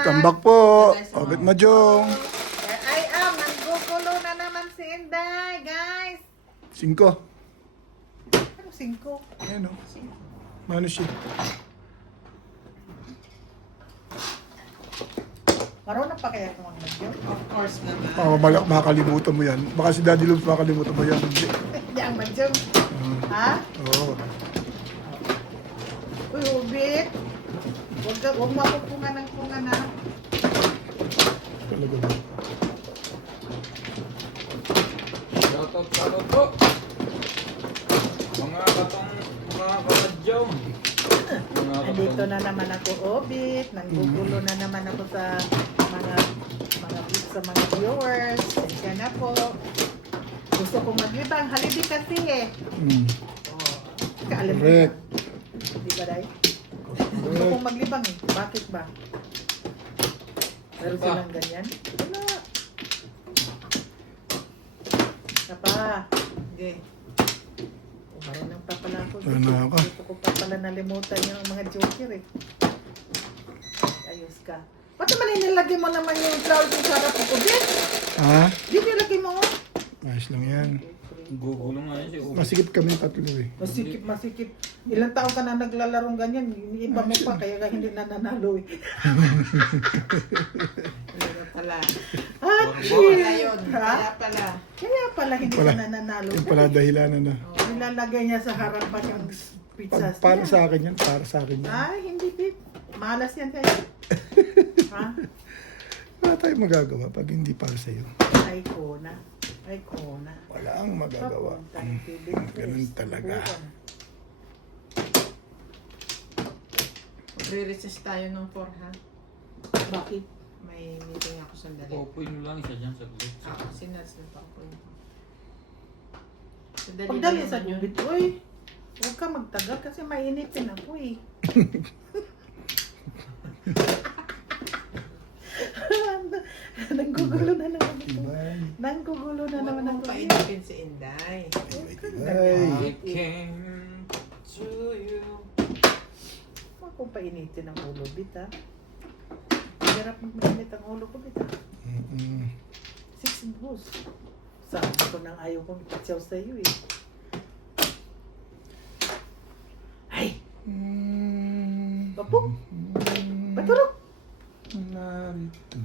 Welcome back po. Obit Majong. Ay, nanggugulo na naman si Inday, guys. 5. Ano, 5? Ayan o. Ano siya? Marunong pa kaya kung mag-video? Of course naman. Makakalimutan mo yan. Baka si Daddy Lubs makakalimutan mo yan. Hindi ang mag-video. Ha? Oo. Uy, ubit. Huwag mapupungan ng pungan, ha? Talaga ba? Shoutout po. Mga kamadyaw. Nandito na naman ako, Obit. Nanggugulo na naman ako sa mga viewers. Kaya na po. Gusto kong maglibang. Halibi kasi eh. Kaalam mo Correct. ba? Di ba, Day? Gusto kong maglibang eh. Bakit ba? Pero silang ganyan? Wala. Isa pa. Okay. Marunong pa pala ako. Ano ka? Gusto ko pa pala nalimutan yung mga joker eh. Ayos ka. Ba't naman inilagay mo naman yung cloud yung sarap ko, Obit? Ha? Di nilagay mo? Ayos lang yan. Gugulo nga yun si Ubi. Masikip kami tatlo eh. Masikip. Ilang taon ka na naglalarong ganyan. Iba mo pa, kaya ka hindi nananalo eh. Kaya pala. Kaya yun. Ha? Pala. Kaya pala hindi ka nananalo. Yung pala dahilanan na. Nilalagay niya sa harapan yung pizza. Para sa akin yan. Para sa akin yan. Ay, hindi, Pip. Malas yan sa'yo. Ha? Wala tayong magagawa pag hindi para sa'yo. Ay, kona. Ay, kona. Wala ang magagawa. Ganun talaga. Magre-recess tayo ng 4 ha. Bakit? May meeting ako sandali. Open mo lang isa dyan sa group. Sinas na pa ako yun. Sandali Pagdali lang sa yun. jubit, uy. Huwag ka magtagal kasi mainitin ako eh. Nanggugulo na naman ako. Ibay. Nanggugulo na naman Huwag ako. mong painipin si Inday. Ibay. I came to you. Huwag kong painitin ang ulo, Bit, ha? Hirap magmainit ang ulo ko, Bit, ha? 6 boss. Sabi ko nang ayaw kong ipatsaw sa iyo, eh. Ay! Papong! Paturok! Narito.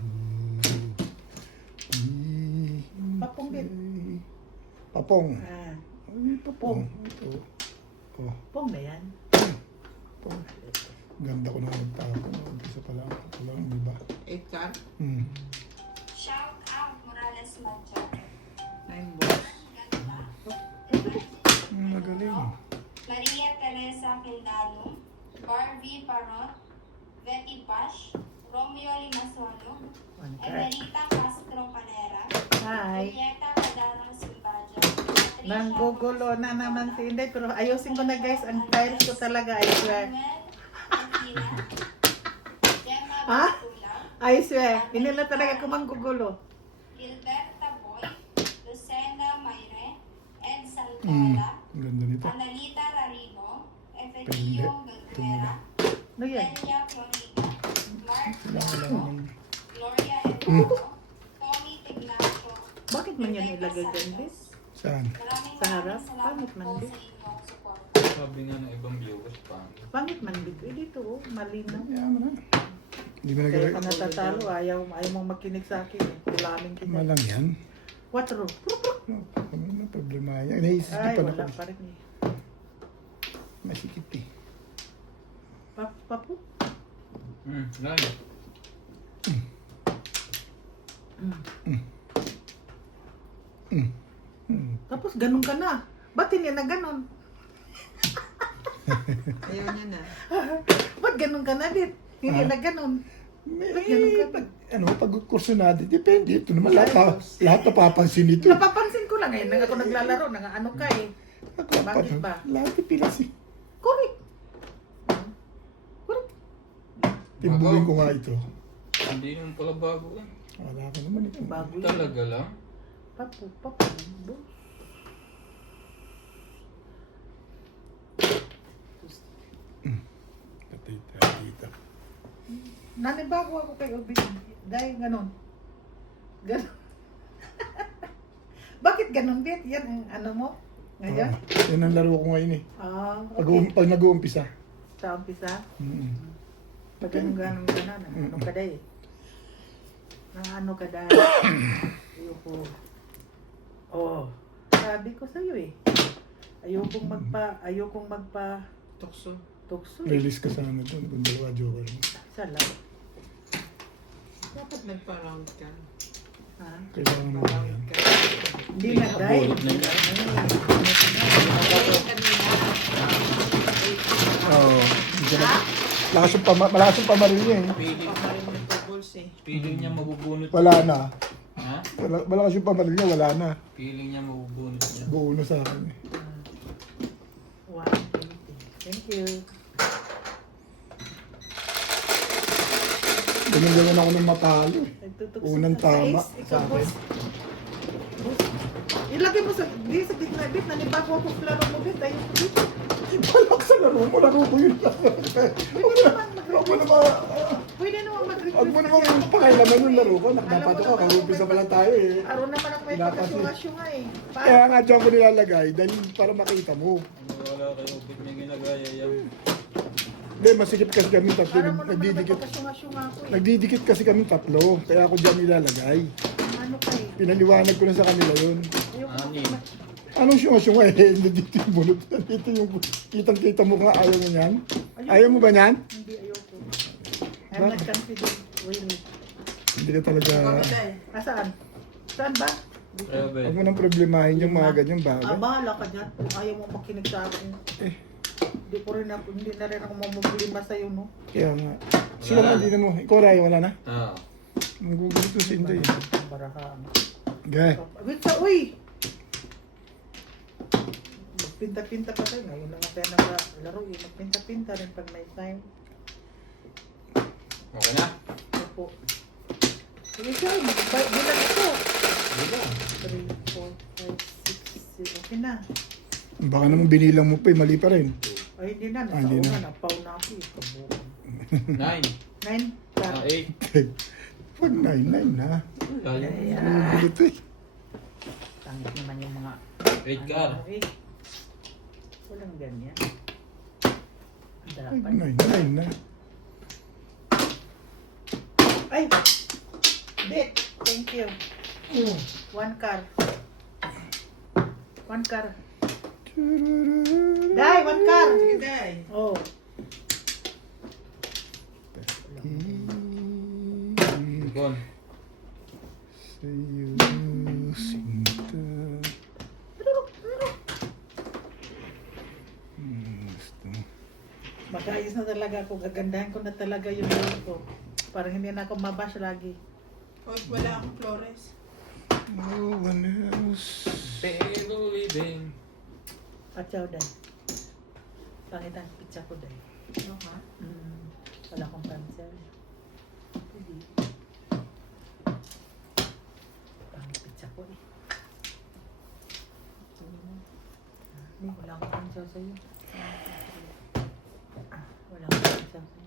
Papong din. Papong. Ah, Ay, papong. Ito. Oh, pong na yan. papong. Ganda ko naman nagtapon. Umpisa pa lang. Ito lang, di ba? 8 ka? Shout out Morales Mancha. 9 boss. Ganda. Magaling. Maria Teresa Quindalo. Barbie Parot. Betty Pash. Romeo Limasono. Emerita Castro Panera. Hi! Julieta Cadarang Simbaja. Patricia Nanggugulo na naman si Inday, pero ayusin ko na, guys. Ang tiles ko talaga, I swear. Manuel Aquina. Gemma Ha? Baculaw. I swear. Hindi na talaga ako manggugulo. Gilberta Boy. Lucena Mayre. Ed Santola. Ganda nito. Analita Rarigo. Pwede. Efekio Galguera. Ano yan? Delia Floriga. Mark Wala Loco. naman. Gloria Eduardo. Tommy Tignacio. Bakit man yan nilagay dyan, Bit? Saan? Maraming Sa harap? salamat Pangit man, po Bit. sa inyong support. Sabi nga ng ibang viewers pa. Pangit man, Bit. Eh, dito, oh. Malinaw. Kaya mo na. Hindi mo Kaya ka nagagawin. natatalo, ayaw mong makinig sa akin. Eh. Kulamin kita. Malang yan. 4. Ano na problema yan? Naisip Ay, pa na wala ko. pa rin eh. Masikip eh. Papu? Lalo. Tapos ganun ka na. Ba't hindi na ganun? Ayaw niya na. Ba't ganun ka na, Bit? Hindi Ah. na ganun. Ba't Eh, ganun ka? pag kurso natin, depende. Ito naman lahat napapansin ito. Napapansin ko lang ngayon. Nang ako naglalaro, nang ano ka eh. Bakit ba? Lahat pilas eh. Correct. Correct. Timbuhin ko nga ito. Hindi naman pala bago eh. Wala ka naman ito. Bago yun. Talaga lang. Papu. Patay tayo dito. Nanibago ako kay Ubit. Dahil ganun. Ganun. Bakit ganun, Bet? Yan ang ano mo? Ngayon? Yan ang laro ko ngayon eh. Okay. Pag nag-uumpisa. Sa umpisa? Mm. Pag ganun, ano ka day? Ano ka day? Ayoko. Oo. Sabi ko sa'yo eh. Ayokong magpa Tukso. tukso. Release ka sana doon kung dalawa joker mo. Isa lang. Dapat nagpa-round ka. Ha? Kailangan mo Pa-round yan. ka. Hindi na day. Bulot na yan. Ayun kanina. Oo. Malakas yung pamaril niya eh. Feeling, Pamarin mo yung bubbles eh. feeling niya mabubunot. Wala na. Ha? Malakas yung pamaril niya, wala na. Feeling niya mabubunot niya. Buo na sa akin eh. 120. Thank you. Ganyan ako ng matalo eh. Nagtutukso Unang ka. tama Sa ikaw, sa akin. boss. Boss. Ilagay mo sa, di sa gitna, bit. Nanibago ako sa laro mo, bit. Ayun, bit. Balak sa laro ko yun lang. Huwag mo naman, Pwede naman mag-request. huwag mo naman pakailaman yung laro ko. Nakapato ka, kag-umpisa pa lang tayo eh. Araw naman ako may Wala kasi. pagkasyungasyo nga eh. Kaya nga dyan ko nilalagay dahil para makita mo. Ano wala kayo, Upit, may ginagaya yan. Hindi, masikip kasi kami tatlo. Para mo naman may Nagdidikit. pagkasyungasyo nga ako eh. Nagdidikit kasi kami tatlo. Kaya ako dyan nilalagay. Ano ka eh. Pinaliwanag ko na sa kanila yun. Ayoko Ani. Anong syunga eh? Hindi dito yung bulot. Dito yung kitang-kita mo nga. Ayaw mo yan? Ayaw mo ba yan? Hindi, ayoko. I'm not confident. Really. Hindi ka talaga... Pagkamatay. Saan? Saan ba? Grabe. Huwag mo nang problemahin yung mga ganyang bagay. Bahala ka dyan. Kung ayaw mo makinig sa akin. Hindi ko rin ako, hindi na rin ako mamumulima sa'yo, no? Kaya nga. Sila na, hindi na mo. Ikaw rin, wala na. Ah. Nagugulo to si Inday. Barahaan. Gay. Wait sa, uy! Magpinta-pinta pa tayo. Ngayon lang tayo naglaro eh. Magpinta-pinta rin pag may time. Okay na? Opo. Sige siya, bilang ito. Bilang. 3, 4, 5, 6, 7. Okay na. Baka naman binilang mo pa eh, mali pa rin. Ay, hindi na. Hindi Nasa na. una. Napaw na ako eh. Kabuo. 9. 9. Ah, 8. Pag 9-9 na. Ayun. Nagugulo to eh. Tangit naman yung mga... 8 car. Eh. Walang ganyan. Pag Dapat. 9-9 na. Ay! Bet! Thank you. 1 car. 1 car. Dai, 1 car! Sige, Day. Oh. Gon. Sa'yo, sinta. Gusto. Mag-ayos na talaga ako. Gagandahan ko na talaga yung buhay ko. Parang hindi na ako mabash lagi. Hoy, wala akong Flores. No one else. Pero living. At chow dai. Pangit ang pizza ko dai. Ano ka? Wala akong cancel. Hindi. Pangit pizza ko eh. Hindi, wala akong cancel sa'yo. Wala akong cancel sa'yo.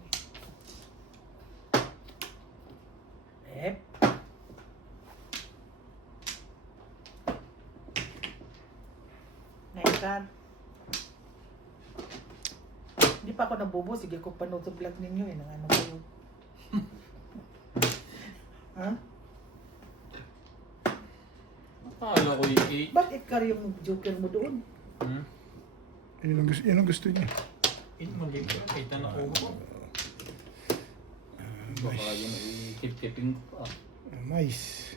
Naikar. Hindi pa ako nabubo. Sige ko panood sa vlog ninyo eh. Nang ano kayo. Ha? Akala ko yung 8. Ba't ikar yung joker mo doon? Hmm? Yun ang gusto niya. Mali ko. Kita na ko. Baka yun ay tip-tipping ko pa. Nice.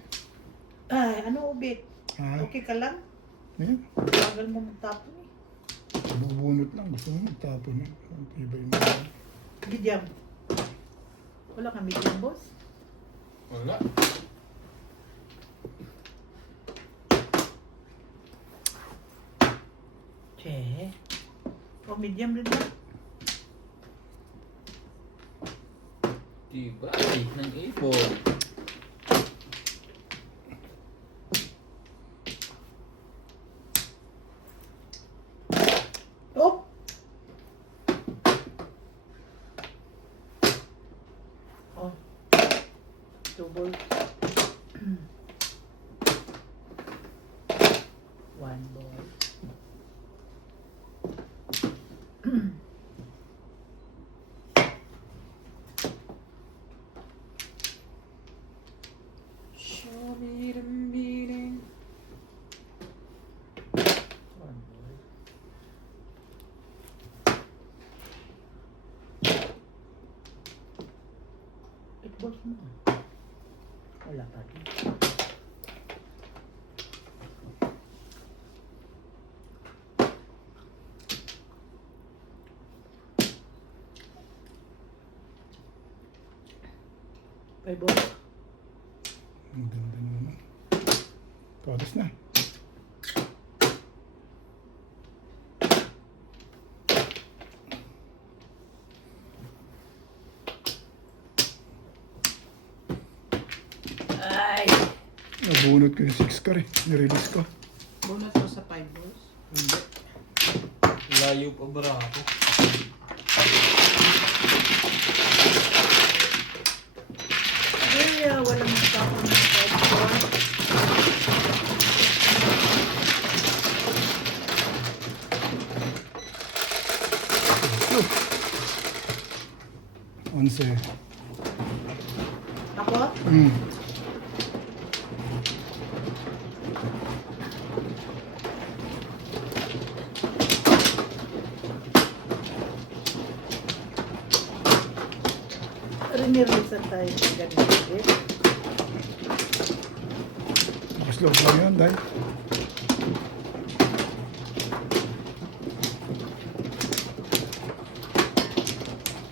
Ay, ano ubit? Ha? Okay ka lang? Ayan. Bagal mo magtapon eh. Bubunot lang. Gusto mo magtapon. Iba yung mga. Medium. Wala ka medium, boss? Wala. Che. O medium rin ba? Diba? 8 ng A4. Oh! Double. One ball. Show me the meaning. One ball. Eight balls mo. Wala pa rin. Five balls. Ang ganda naman. Todos na. Ay! Nabunot ko yung 6 car eh. Nirelease ko. Bonus ko sa 5 balls. Hindi. Layo pa ba ako? Ay, walang tapo ng five balls. Oh. 11. Ako? Hmm. Rinirilisan tayo ng ganito ulit. Mas loob lang yun, Day.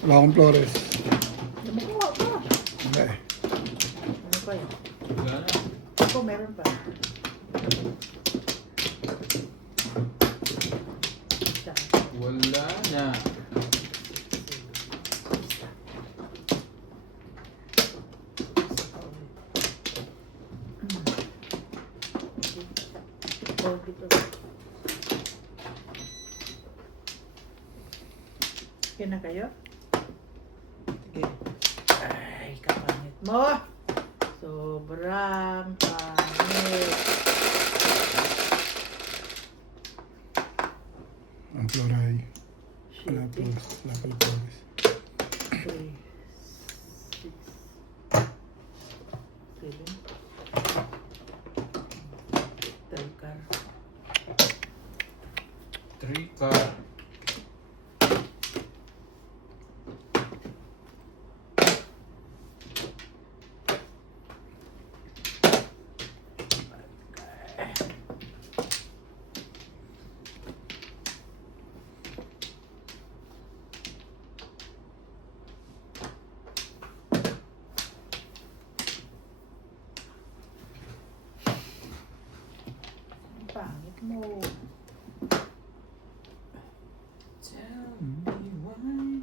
Wala akong Flores. Makuha ka. Hindi eh. Ano pa yun? Wala na. Ako meron pa. Isa. Wala na. Oh, dito. Yan na kayo? Sige. Ay, kapangit mo! Sobrang pangit. Ang Floray. Wala Shooting. Flores. Wala pala Flores. 3, 6, 7, 12 car. 3 car. Ang pangit mo. Tell me why.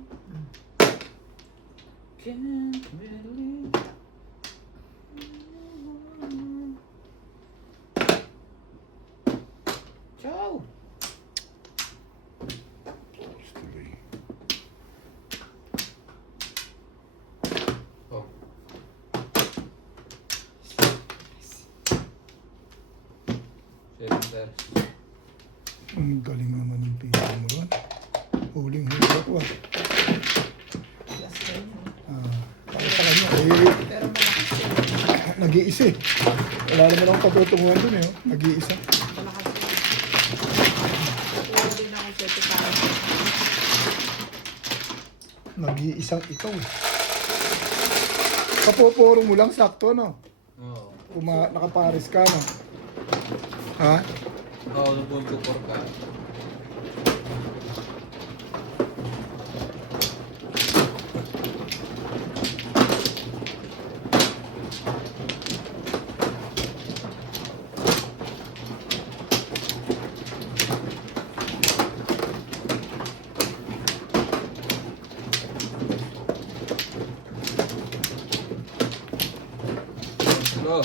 Can't believe. Ciao. Oh. Center. Ang galing naman yung pito mo ron. Huling-huli ako ah. Last na yun. Para sa kanya, eh, Pero malakas yun. nag-iisa eh. Wala naman akong patutunguhan dun eh. Oh. Nag-iisa. Malakas yun. Natuwa din ako sa ito para. Nag-iisang ikaw eh. Kapoporo mo lang, sakto no? Oo. Kung nakapares ka no? Ha? Oo, napunto por ka. Go.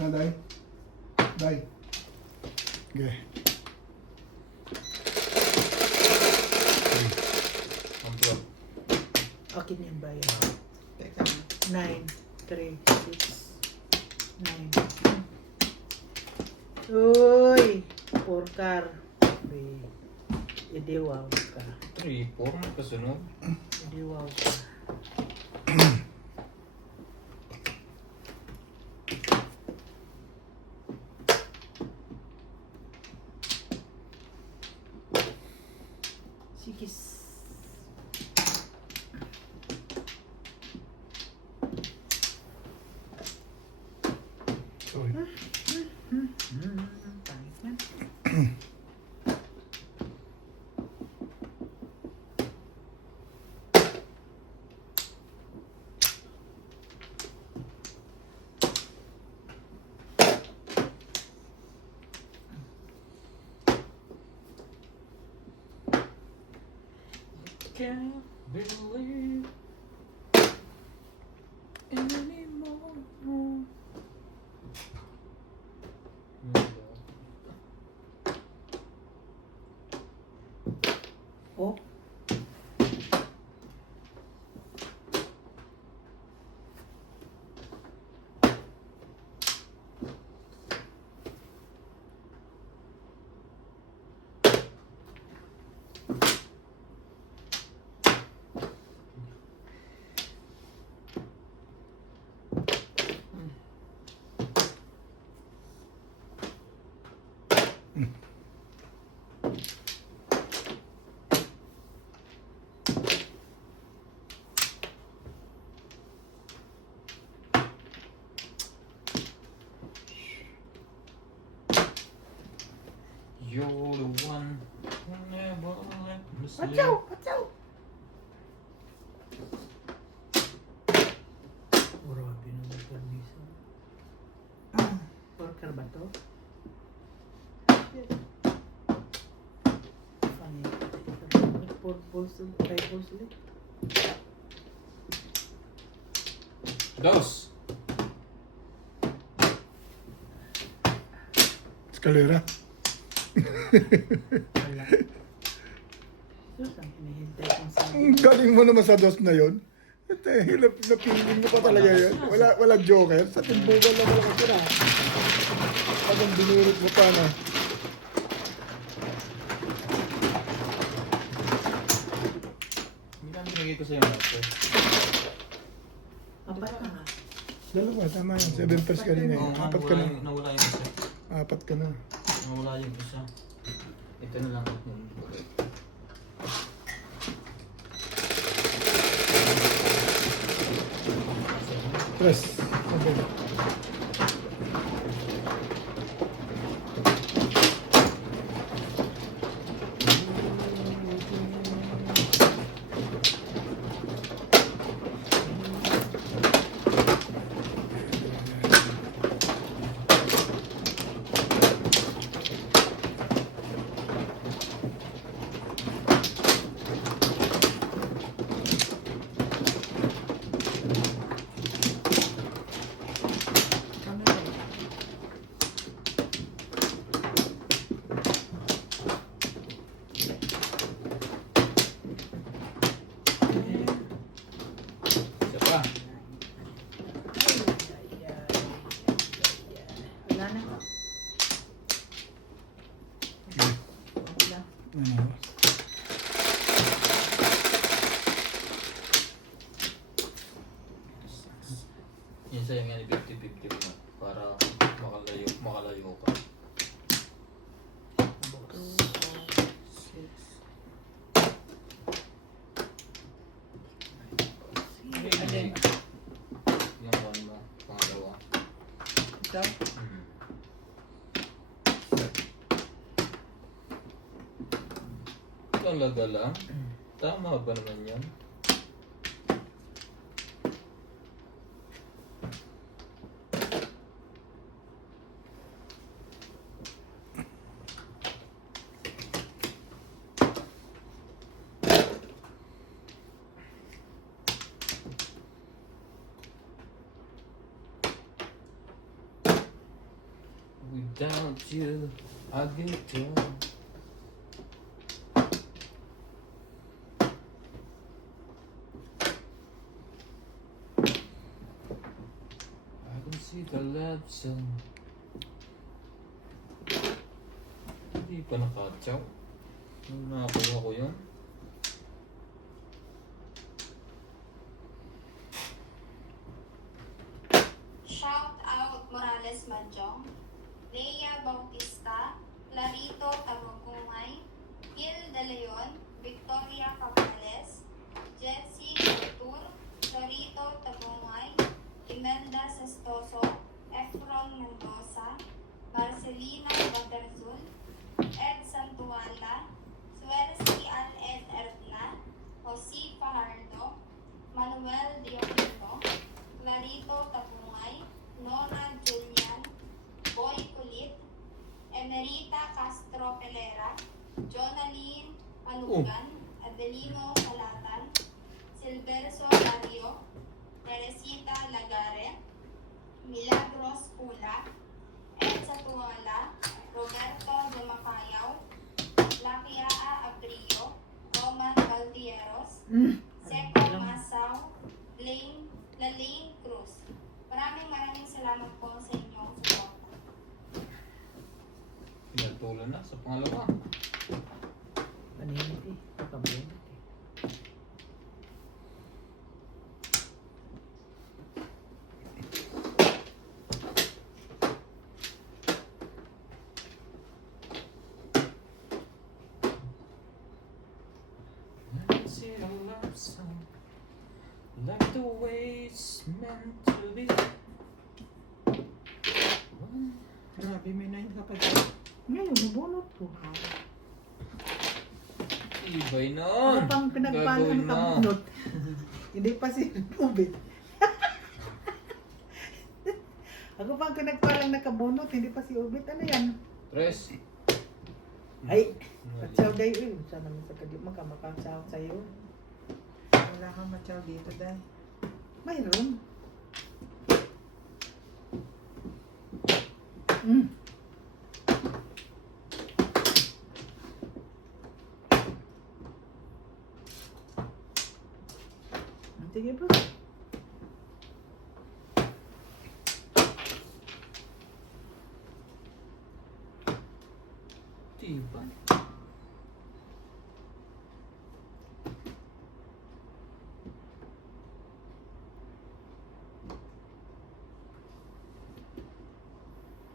Ano, Day? Day. Okay. Amplop. Akin yung bayan. Teka. 9, 3, 6, 9. Uy! Porkar. Hindi wow ka. 3, 4, magkasunod. Hindi wow ka. Sige. Sorry. Pangit man. Can't believe anymore. Oh. You're the one who never let me sleep. Watch out! Watch out! Grabe naman permiso. Porkar ba to? Funny. Four balls to 5 balls ulit. Dos. Escalera. Wala. Sus, ang hinihintay kong sabi. Ang galing mo naman sa dos na yun. Napilin mo pa talaga yun. Wala joker. Sa timbugan na wala ka tira. Pag ang binurot mo pa na. Hindi kami nagay ko sa'yo natin. Apat na nga. Dalawa, tama yun. 7 pairs ka rin eh. Oo nga, Apat ka na. nawala yung isa. Apat ka na. Nawala yung isa. Ito na lang. Tres. Okay. Isa pa. Wala na. Wala. Ano? Yan sa'yo nga ni 50-50 mo. Para makalayo ka. Alin? Yung one mo. Pangalawa. Ito? Talaga lang? Tama ba naman yan? Without you, I get down. I can see the left zone. Hindi pa nakatsaw. Nung nakakuha ko yun. Shout out Morales Manjong, Leia Bautista, Clarito Tagungay, Gil De Leon, Victoria Capales, Jessie Tur, Clarito Tagungay, Imelda Sestoso, Efron Mendoza, Marcelina Waterzul, Ed Santuala, Suerci Al-Ed Erna, Jose Fajardo, Manuel Dioquino, Clarito Tapungay, Nona Julian, Boy Kulit, Emerita Castro Pelera, Jonaline Panugan, Adelino Salatan, Silverso Dario, Teresita Lagare, Milagros Pula, Ed Satuala, Roberto de Macayaw, Laquiaa Abrio, Roman Valdieros, Seco Masaw, Lalaine Cruz. Maraming salamat po sa inyong suporta. Pinatulan na sa pangalawa. Paninit eh. Pagkabulit eh. I can see the love song, like the way it's meant to be. Grabe, may 9 ka pa dyan. Ngayon, nabunot ko. Ibay Ako nun. pang pinagpala Gagawin ng mo. kabunot. Hindi pa si Ubit. Ako pang pinagpalang nakabunot, hindi pa si Ubit. Ano yan? Tres. Ay, katsaw dayo eh. Sana naman sa kadi makamakatsaw sa'yo. Wala kang matyaw dito dahil. Mayroon. Sige bro. Diba?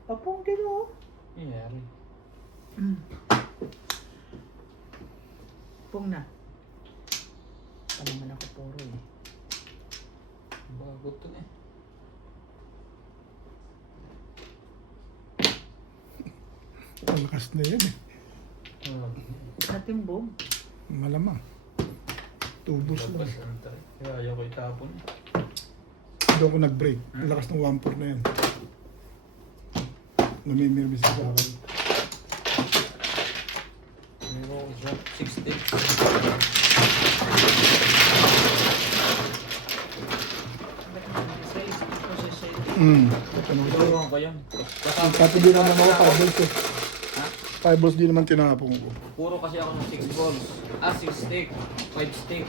Papong din oh. Nangyari. Pong na. Pa naman ako puro eh. Bago to eh. Malakas na yan eh. Natimbog. Malamang. Tubos lang. Labas ang try. Kaya ayaw ko itapon. Doon ako nag-break. Ang lakas ng 1-4 na yan. Namimirmis sa akin. Meron ko siya. 60. Sa isip ko siya siya. Tulungan ko yan. Tapos di naman ako 5 balls eh. Ha? 5 balls di naman tinapong ko. Puro kasi ako ng 6 balls. 6 stick. 5 stick.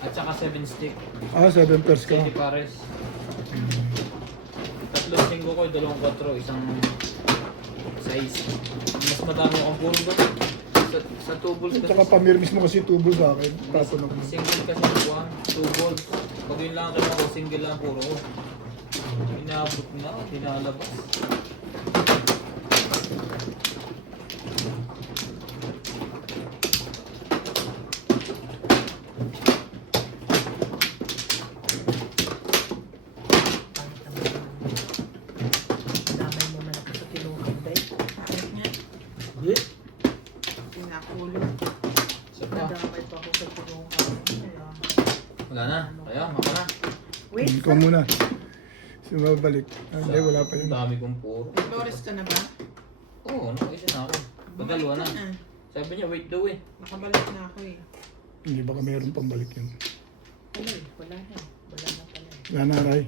At saka 7 stick. 7 pairs ka. 20 pares. Tatlong 5 ko, 2-4, isang size. Mas madami akong puro doon. Sa 2 balls At saka pamirmis mo kasi 2 balls sa akin. Tapos ako. Single kasi kuha, 2 balls. Pag yun lang kayo ako, single lang puro ko. Inaabot na, dinalabas. Damay mo man ako sa tinukang day. Kahit nga, Yeah. pinakulong. Isa pa. Nadamay pa ako sa tinukang. Kaya, Wala na. Kaya, maka na. wait. Ikaw muna. Sumabalik. Hindi, wala pa yun. Ang dami kong puro. May Flores ka na ba? Oo, isa na ako. Pagdalawa na. Bumalik ka na. Sabi niya, wait daw eh. Nakabalik na ako eh. Hindi baka mayroon pang balik yun. Wala eh. Wala na. Wala na pala eh. Yan na, Ray.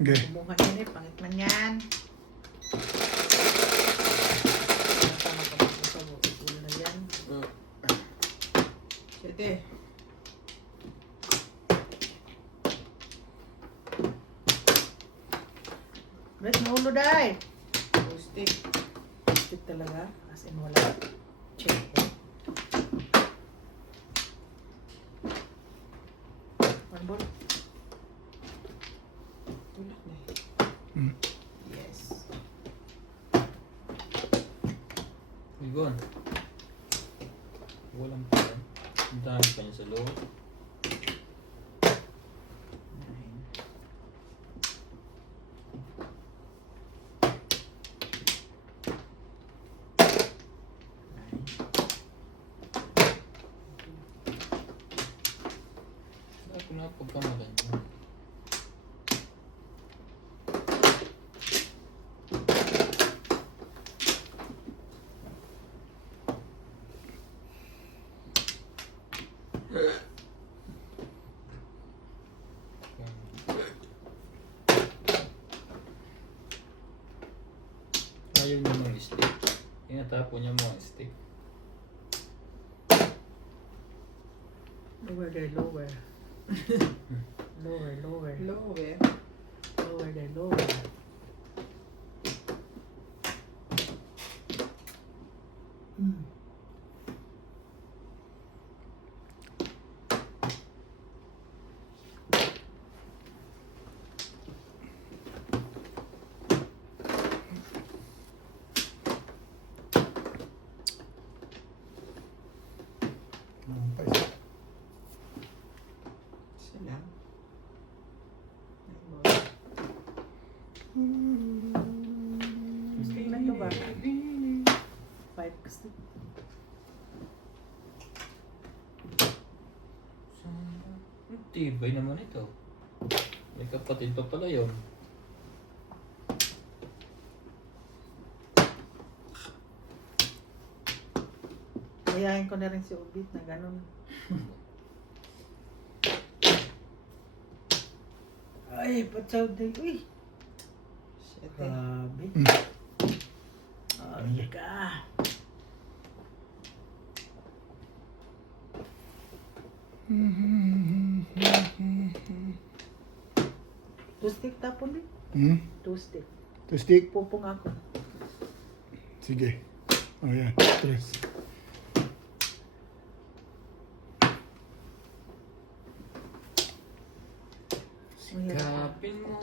Okay. Bumunga yan eh, pangit man yan. Tama ka ba sa ulo na yan? 7. Res, naulo day. Stick. Stick talaga, as in wala. Check eh. One ball. Tulak na Hmm. Yes. Igon. Walang pa yan. Ang dami pa niya sa loob. 9. Ako na pagkamagan niya. Ayaw niya mga stick. Tinatapon niya mga stick. Lower there, lower. Lower, lower. Lower. Lower there, lower. Mm. Ano pa isa? Isa lang. Stick na to ba? 5 stick. Ang tibay naman ito. May kapatid pa pala yun. Kayahin ko na rin si Ubit na ganun. Ay, patsaw din. Uy! 7. Grabe. Hmm. Ay ka. Two stick tapon din. Hmm? 2 stick. To stick? Pupong ako. Sige. Oh, yan. Press. Sikapin mo.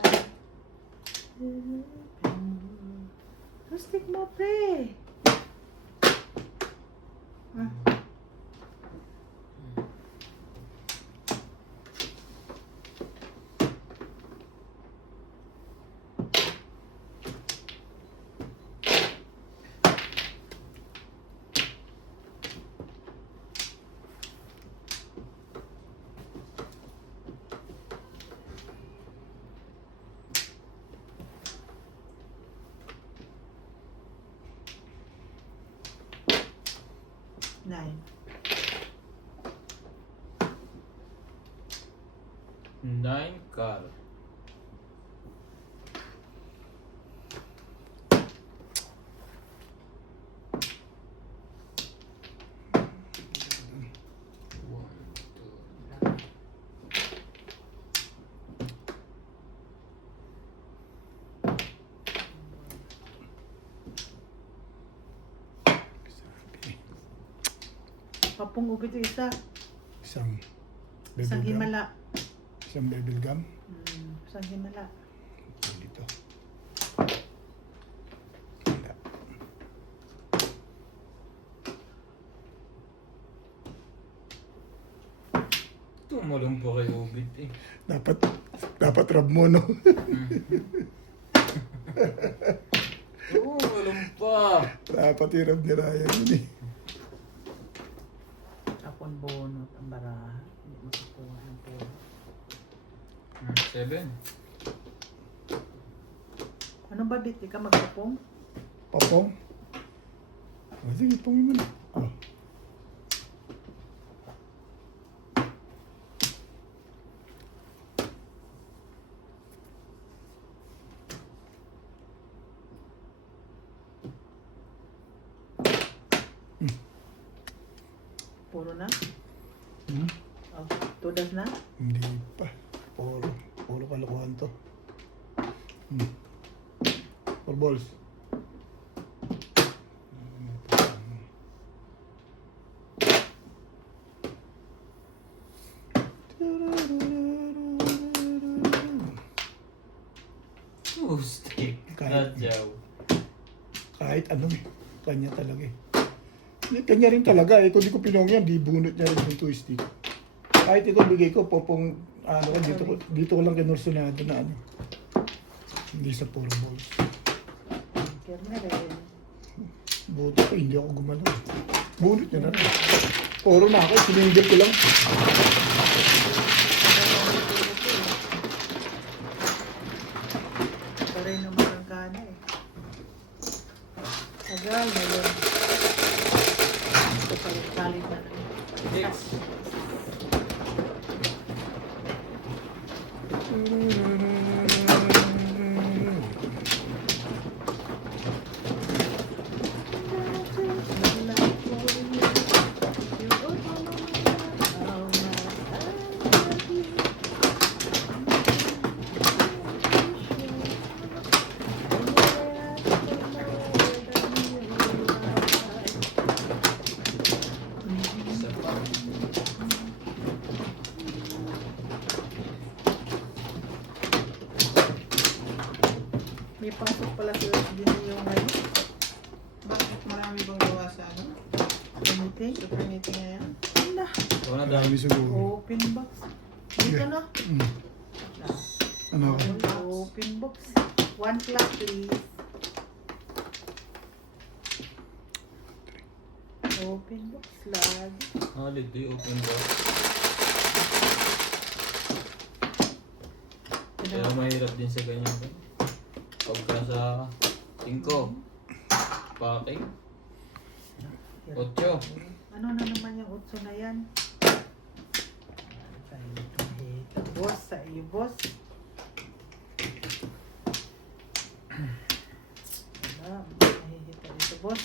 2 stick mo, pre. Ah. Nine. 9 car. Papong Ubit yung isa. Isang Isang bubble gum. himala. Isang bubble gum. Isang himala. Dito. Wala. Tumulong po kay Ubit eh. Dapat rub mo, no? Tumulong pa. Dapat i-rub ni Ryan yun eh. Tapon bonot ang baraha. Hindi makakuha ng puro. 7. Ano ba, Bit? Di ka magpapong? Papong. Oh, sige, pongin mo na. Oh. Puro na? Hmm? Oh, tudas na? Hindi pa. Puro kalokohan to. 4 balls. Stick. Kahit- Nadyaw. Kahit ano eh. Kanya talaga eh. Hindi, kanya rin talaga eh. Kung di ko pinong yan, di bunot niya rin yung twist eh. Kahit ito bigay ko, popong, ano, dito ko lang kinursunado na ano. Hindi sa 4 balls. Kaya na rin. Buto ko, hindi ako gumalaw. Bunot niya na rin. Puro na ako, siningil ko lang. Paray naman ang kana eh. Tagal na yun. Ito palit-palit na rin. Six. Isa pa. May pasok pala sa din yung ngayon. Bakit marami bang gawa sa ano? Anything? Super meeting ngayon? Wala. Ikaw na dami. Dami siguro. Open box. Dito na. Ano ako? Open box. 1 clock please. Open box lagi. Holiday open box. Pero mahirap din sa ganyan. Pagka sa 5. Pake. 8. Ano na naman yung 8 na yan? Boss, sa iyo boss. Wala, mahihita dito boss.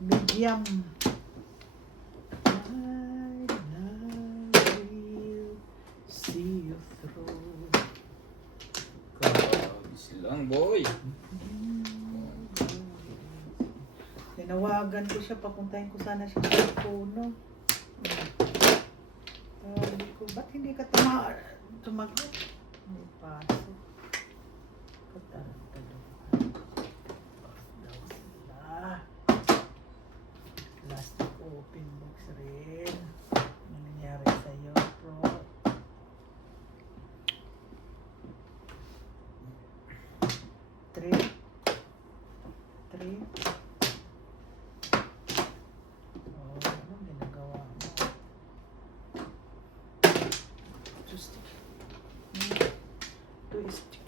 Medium. I will see you through. Kabis lang, boy. Tinawagan ko siya, papuntahin ko sana siya sa puno. Sabi ko, ba't hindi ka tumagot? May pasok. Plastic open box rin. Ano nangyari sa'yo, bro? Three. Oh, anong ginagawa mo? Two stick. Two stick.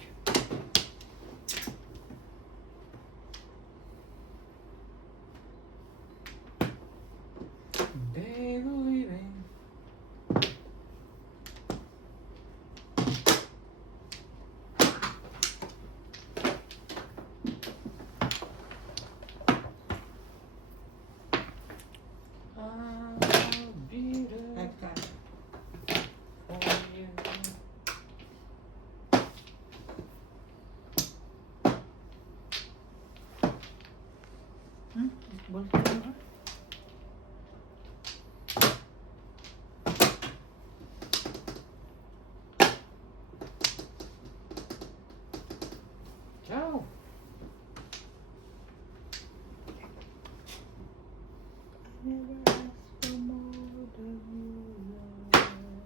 They believing. I'll be there Nagka. for you. Ball ka na, ah? Ciao. Never ask for more than you love.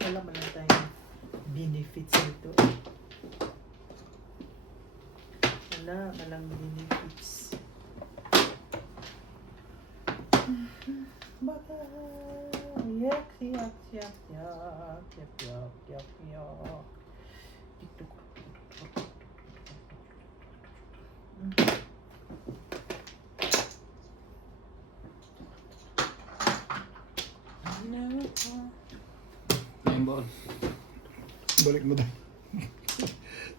Wala man lang tayong benefits nito. Wala man lang benefits. Baka yak yak yak yak yak yak yak yak. TikTok. 9 ball. Balik mo daw.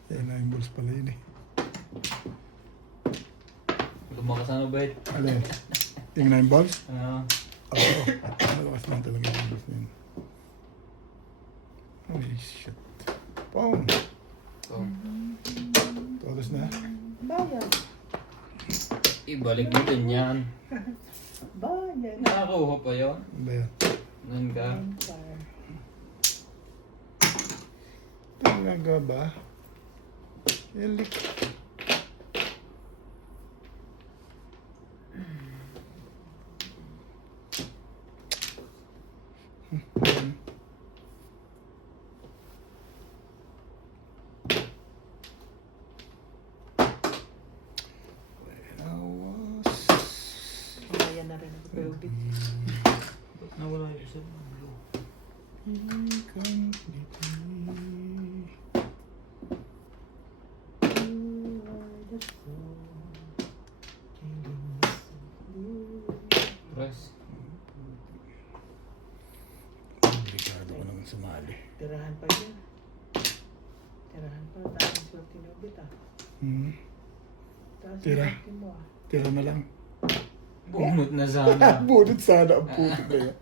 Eh, 9 balls pala yun eh. Lumakas na ba Alin? Yung 9 balls? Oo. Malakas lang talaga yung balls na yun. Holy shit. Pong! Todos na? Bayan. Ibalik mo din yan. Bayan. Nakakuha pa yun. Ano ba yan? Nan ka. Empire. Talaga ba? Elik. Bayan na rin ako pero bit. Nawala yung isa. Press. Obligado ko naman sumali. Tirahan pa yun. Tirahan pa. Taas ang swerte ni Ubit ah. Taas ang Tira. swerte mo ah. Tira na lang. Bunot na sana. Bunot sana ang puto na yan.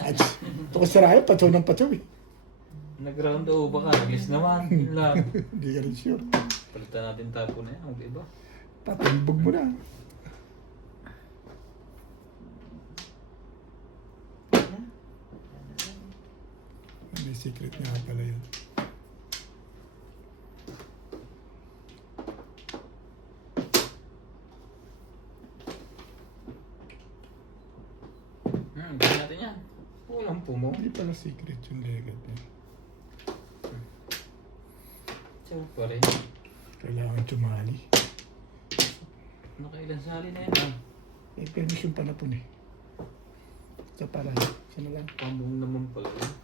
Ay, ito ko sarayan, patsaw ng patsaw eh. Nag-round over ka. Nag-list naman. Yun lang. Hindi ka rin sure. Palitan natin tapo na yan. Diba? Patimbog mo na. Na? May secret nga pala yun. Gawin natin yan. Walang pumo. Hindi pala secret yung legat eh. Siya pa rin. Kailangan tumali. Nakailan sali na yan. Ah. Eh, permission pa na po eh. Sa para. Sana lang. Pambong naman pala yun.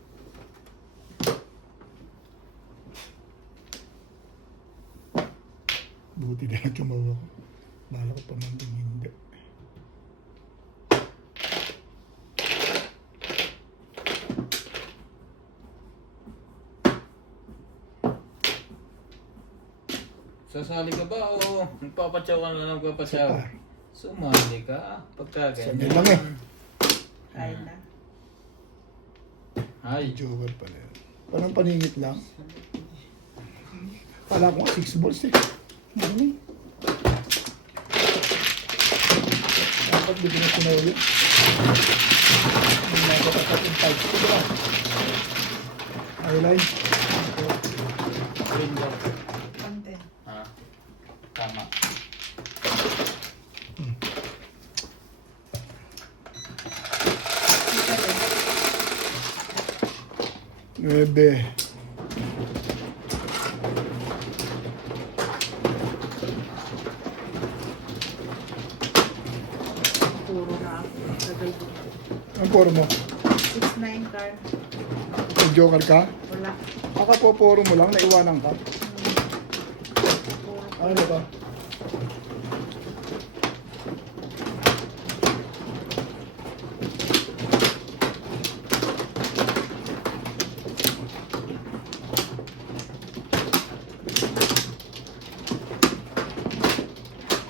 Buti na lang tumawa ko. Bala ko pa man din hindi. Sasali ka ba o magpapatsaw ka na lang magpapatsaw? Isa pa. Sumali ka. Pagka Sandali ganyan. lang eh. Ay na. Ay. Joker pala yun. Parang paningit lang. Kala ko 6 balls eh. Ano dapat bigyan na sinaw yun. Hindi na ako kapat yung 5. Sige lang. Eyeline. Green ba? Content. Ha? Tama. Nuebe. Puro na ako. Tagal ko. Ang puro mo? 6-9 car. May joker ka? Wala. Baka po puro mo lang, naiwanan ka. Puro. Ano ka?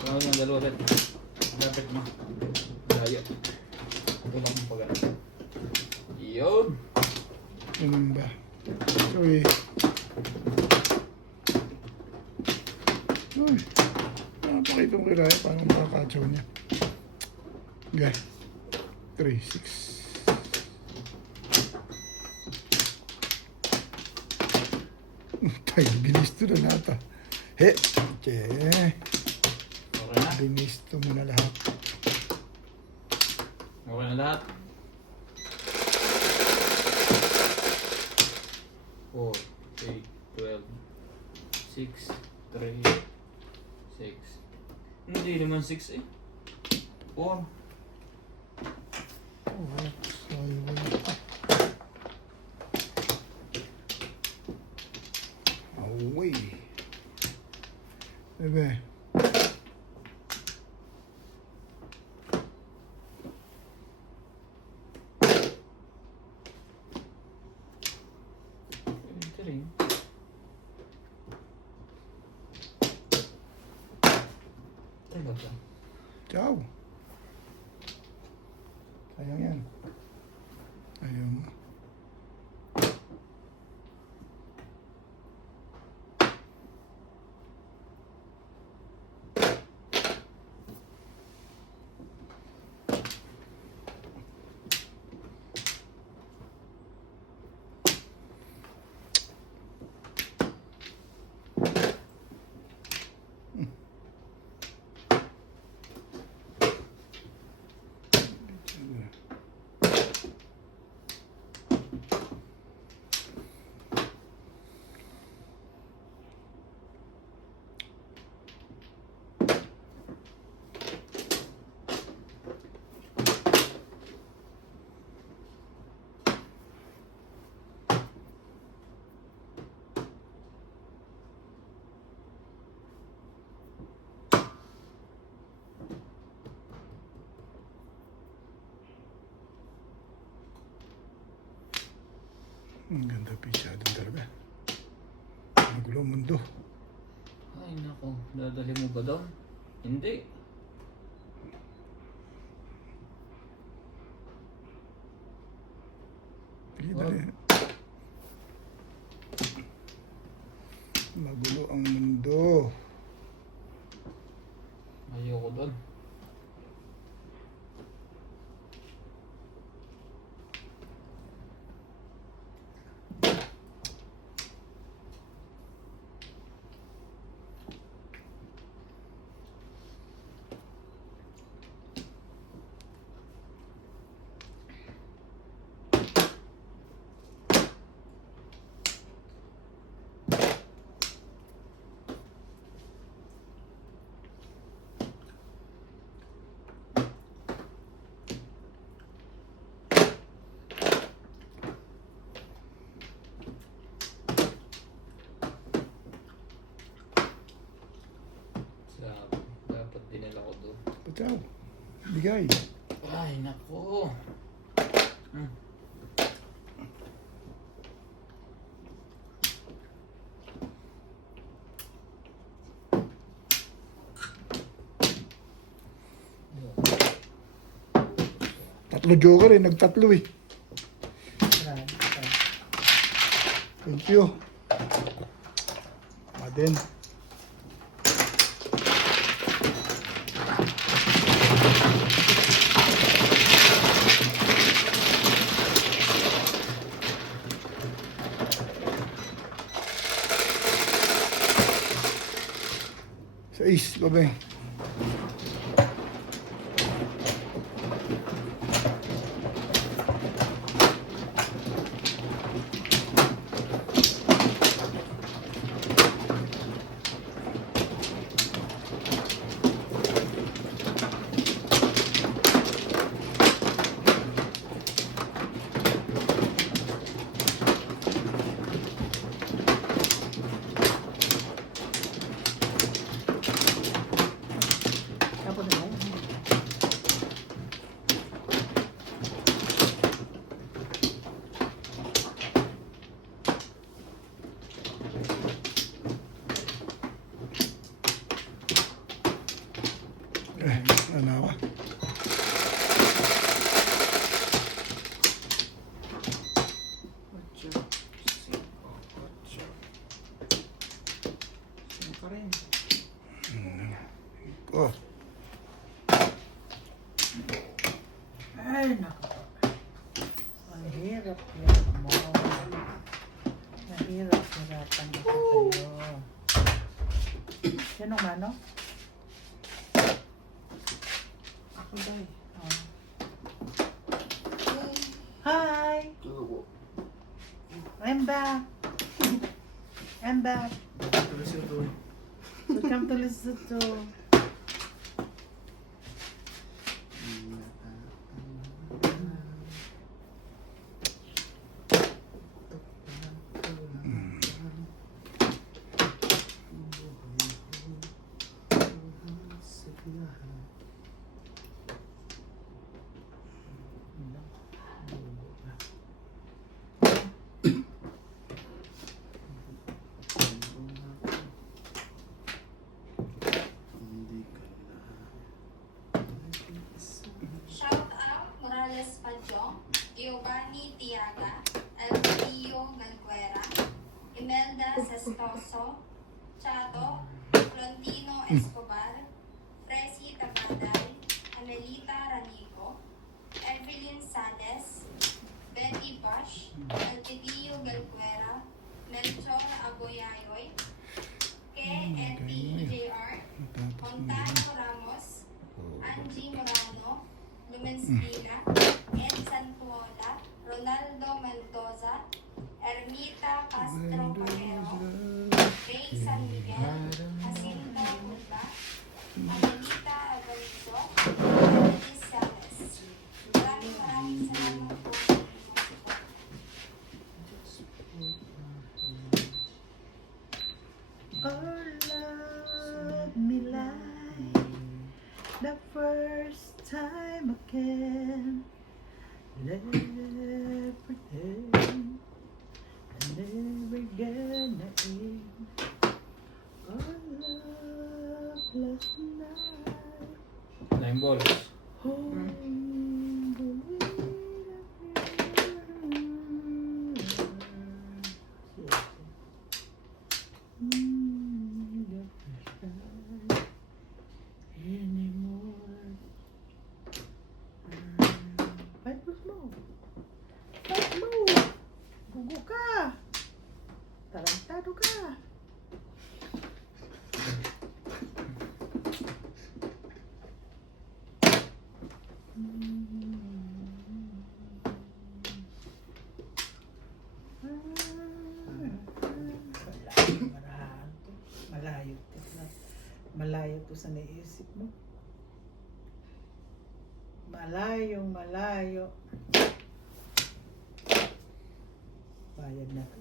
Tawag ng dalawa rin. Lapit mo. Layo. Tulak mo pa gano'n. Yun. Ganun ba? So eh. Uy. Napakita mo kay Raya paano makakatsaw niya. Okay. 3, 6. Tayo, binisto na lahat ah. He! Che! Okay na. Binisto mo na lahat. Okay na lahat. 4, 8, 12, 6, 3, 6. Hindi naman 6 eh. 4. Oh, sorry, wala. Away. Bebe. rin. Talaga. Ciao. Sayang yan. Ayaw mo. Ang ganda pisado talaga. Ang gulo ang mundo. Ay nako, dadali mo ba doon? Hindi. Sige, dali. Magulo ang mundo. Ayoko doon. Dapat dinala ko doon. Ciao. Bigay. Ay nako. Hmm. Tatlo joker eh. Nagtatlo eh. Grabe ka. Thank you. Maden. Sais, babay. Tapos na yun. Ano ako? Ocho. Cinco. Ocho. Cinco rin. Oh, Ay, nako. Ang hirap mo. Mahirap-hirapan ako kayo. Sinong mano? Ako day. Oh. Hi! I'm back. I'm back. Welcome to Lesotho. Sestoso, Chato, Florentino Escobar, Fresi Tabaday, Amelita Ranico, Evelyn Sales, Betty Bosch, Elpidio Galguera, Melchor Aboyayoy, KNTJR, Montano Ramos, Angie Morano, Lumenspina, Ed Santuola, Ronaldo Mendoza, Ermita Castro Pagero, Ray San Miguel, Jacinto Hulba, Amelita Avarizo, Annalise Sales. Maraming salamat po sa inyong support. Oh, love me like the first time again. Let pretend and never gonna end. Oh, love last night. 9 balls. Oh, Fight mo. Gugu ka. Tarantado ka. Malayo to sa naisip mo. Malayo. Bayad na to.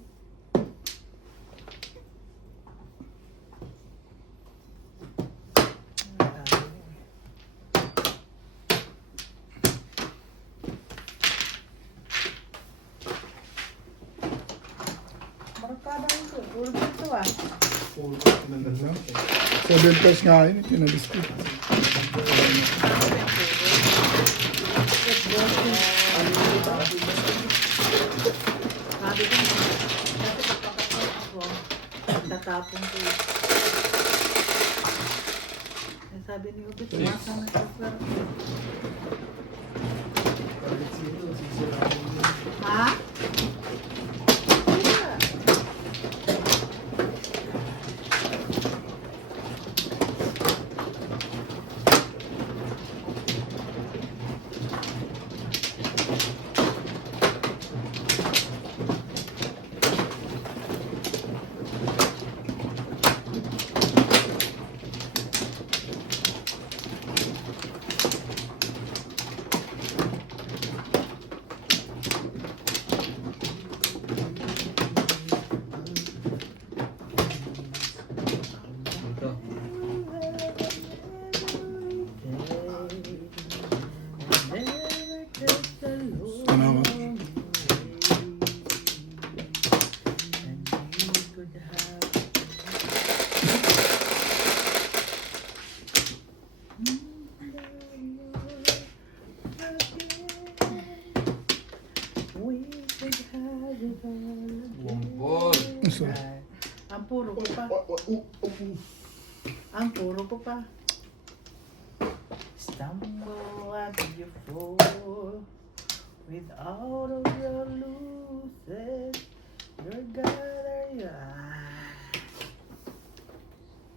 Markada ito. Puro dito ah. 7 pesos nga yun, tinalis ko. Sabi ko, dati kapag ako, tatapon ko yun. Sabi ni Ubit, masa na sa sarap. Ha? Wala. Dito. Ano ba? Bumbol. So, Ang puro ko pa. Ang puro ko pa. Stumble and you fall without of your loses your gather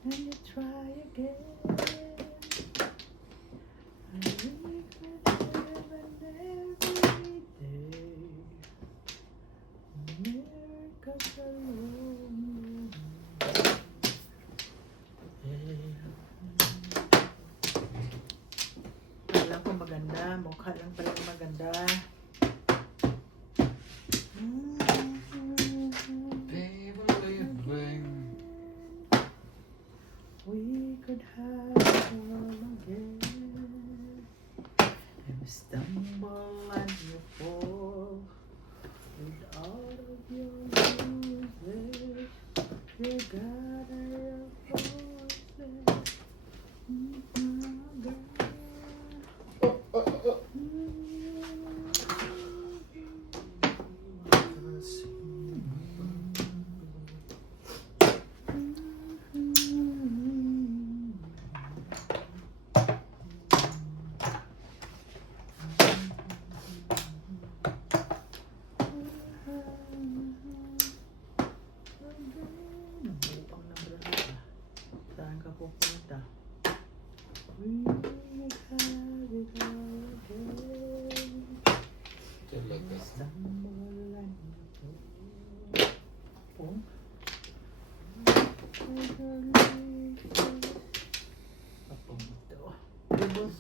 and you try again. I regret heaven every day. Miracles alone. Alam ko maganda, mukha lang pala maganda. We could have all again. And stumble and you fall without of your loses. You gather your forces. Nabuang ng braso. Saan ka pupunta? Talaga. Pong. Apong ito. Ubos.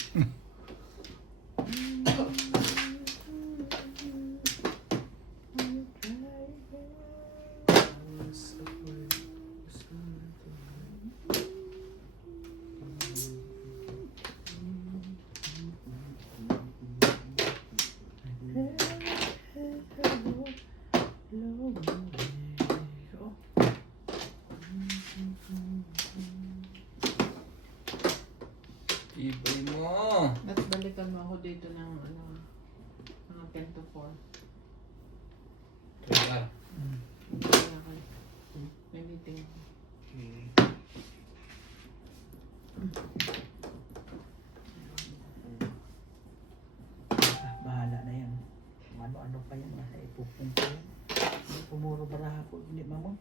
Ibay mo. At balikan mo ako dito ng ano, mga 10 to 4. Kaya, Kaya ako, may meeting ako. Bahala na yan. Ano-ano pa yan. Nasa ipupong ko yan. Hindi pumuro baraha ko. Hindi mamon.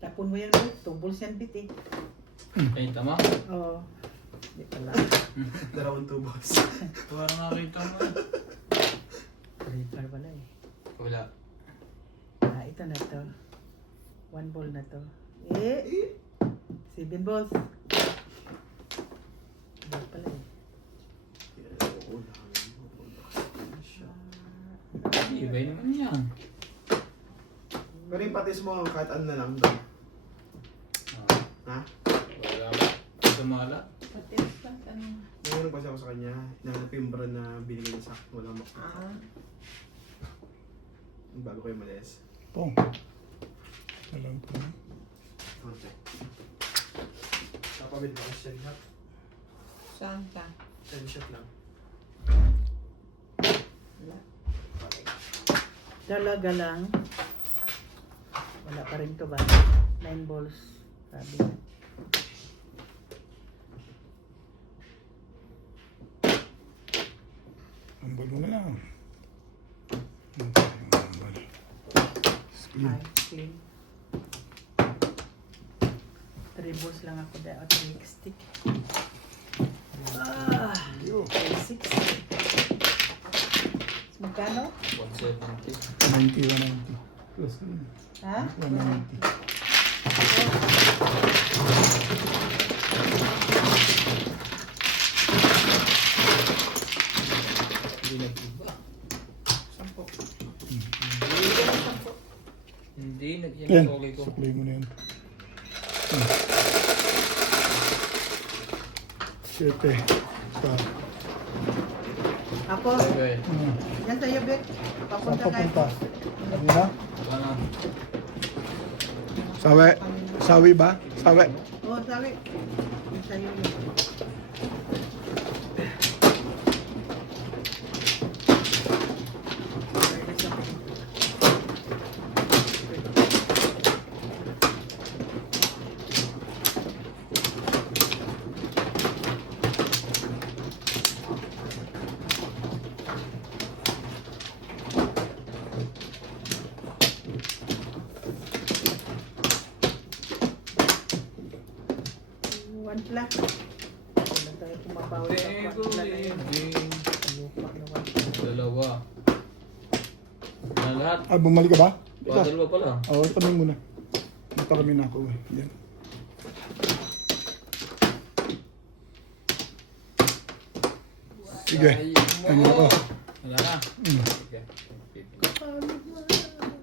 Tapon mo yan mo. Tumbol siyan bit eh. ay tama. Oo. Hindi pala. Dalawang tubos. Parang nakita mo. Triple pala eh. Wala. Ah, ito na to. 1 ball na to. 7 balls. Ball pala eh. Ibay naman yan. Pero yung patis mo kahit ano na lang doon. Ha? Wala. Sumala. Patis lang, ano. Ngayon nagpasa ako sa kanya, hinahanap yung brand na binigay niya sa akin. Walang makita. Bago kayo malis. Pong. Alam ko. Konti. Kapabit mo ako shell shot. Saan ka? Shell shot lang. Wala. Talaga lang. Wala pa rin to ba? 9 balls. Sabi niya. Ambal mo na lang. Ambal. Screen. Ay, clean. 3 balls lang ako dahil. O 3 stick. Yo. 6. Magkano? 170. 90, 190. Plus screen. Ha? 190. Hindi nag-iba. Sampo. Hindi nag-iba. Yan. Okay ko. Suklay mo na yan. 7. Pa. Ako. Okay. Yan sa'yo, Bet. Saan Papunta kayo. papunta? Kanina? Ano? Sawi. Sawi ba? Sawi. Oo, sabi. Yan sa'yo yun. One flat. Wala tayo kumabawi sa one flat na yun. Lupak na one flat. Dalawa. Na lahat. Ah, bumalik ka ba? Ito. Dalawa pa lang. Oo, kami muna. Ito kami na ako eh. Yan. Sige. Ayun Ano mo. ako? Wala na. Sige.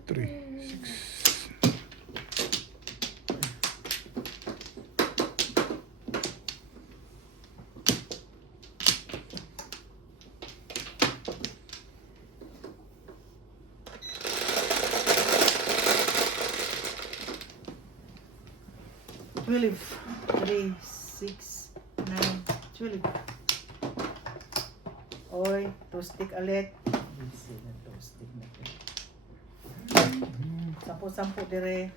3, 6. Twelve. 3, 6, 9, 12. Oy, 2 stick ulit. Busy na 2 stick na to. Sampu-sampu dire.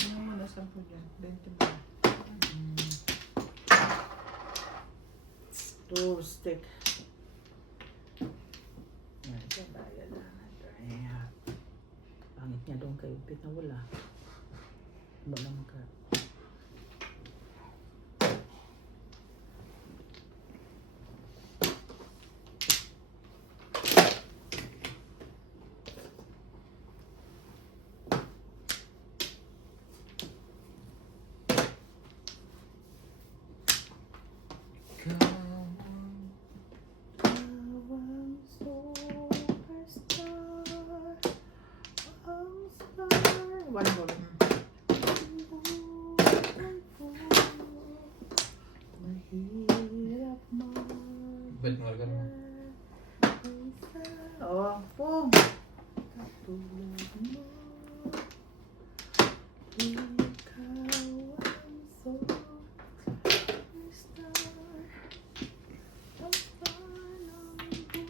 Ano mo na 10 dyan? 20 ba? 2 stick. Ito, bayad na. Ayan. Pangit niya doon kay Upit na wala. Wala ka. One more. Mahirap Ba't mo ka naman? Oh, pum. Katulad mo. Ikaw ang superstar. Ang parang buhay ko.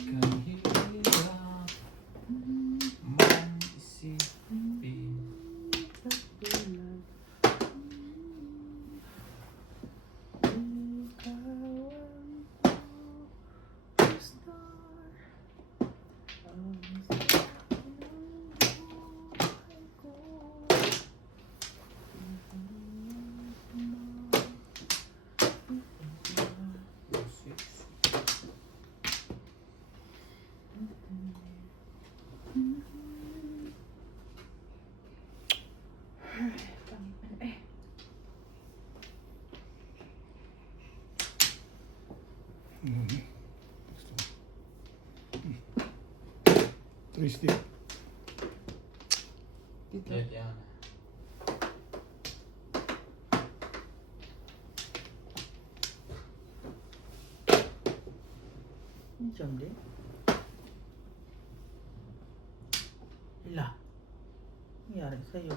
Kahirap man isipin. Katulad. Ikaw ang superstar. Ang sarap ng buhay ko. Twisty. Dito. Yan. Diyan din. Ila. Nangyari sa'yo.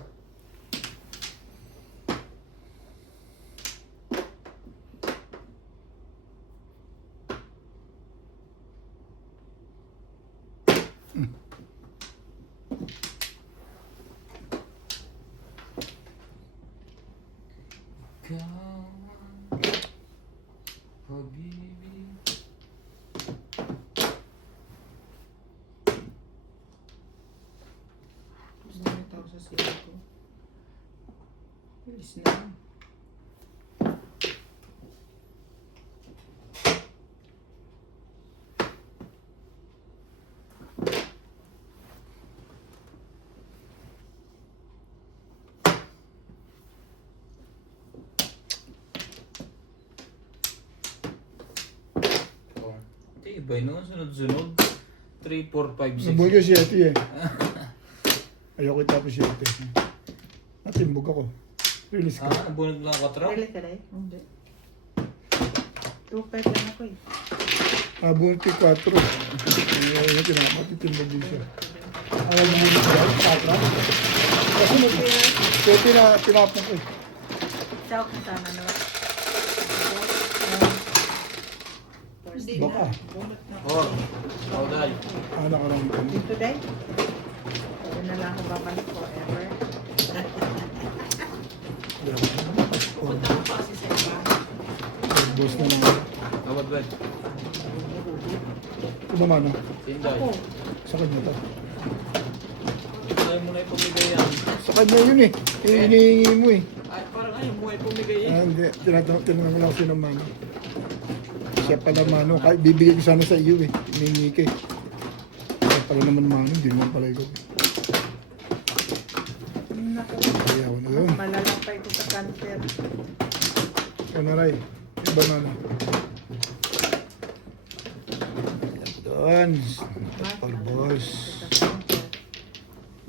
Ikaw ang pag-ibig. Tapos nakita ko sa sila ko. Bilis na yun. Oh. Iba yun, sunod-sunod. 3, 4, 5, 6. Nabuhay ko 7 eh. Ayoko tapos 7. Natimbog ako. Release ko. Ah, nabunod mo lang 4? Really ka na eh? Hindi. 2-5 lang ako eh. Bunot ko 4. Ayun, matimbog din siya. Ayaw mo muna siya. 4. Kasi tinapon ko eh. Sa ako sana no? Hindi Baka. na. Bunot na. 4. Kauday. Nakarang ko. Dito day? Pwede na lang ako babalik forever. Pupunta ko pa kasi sa iba. Boss na lang. Awad ba? Kumamano. Tinday. Ako. Sa kanya to. Ayaw mo na ipumigay yan. Sa kanya yun eh. Hinihingi mo eh. Ay, parang ayaw mo ipumigay eh. Hindi. Tinanong lang si ng mano. Siya pala mano. Kahit bibigay ko sana sa iyo eh. Hinihingi ka eh. Siya pala naman mano. Hindi naman pala ikaw. Naku. Ayaw na yun. Malalang pa ito sa cancer. Ano ray? Iba na na. Doon. For boss.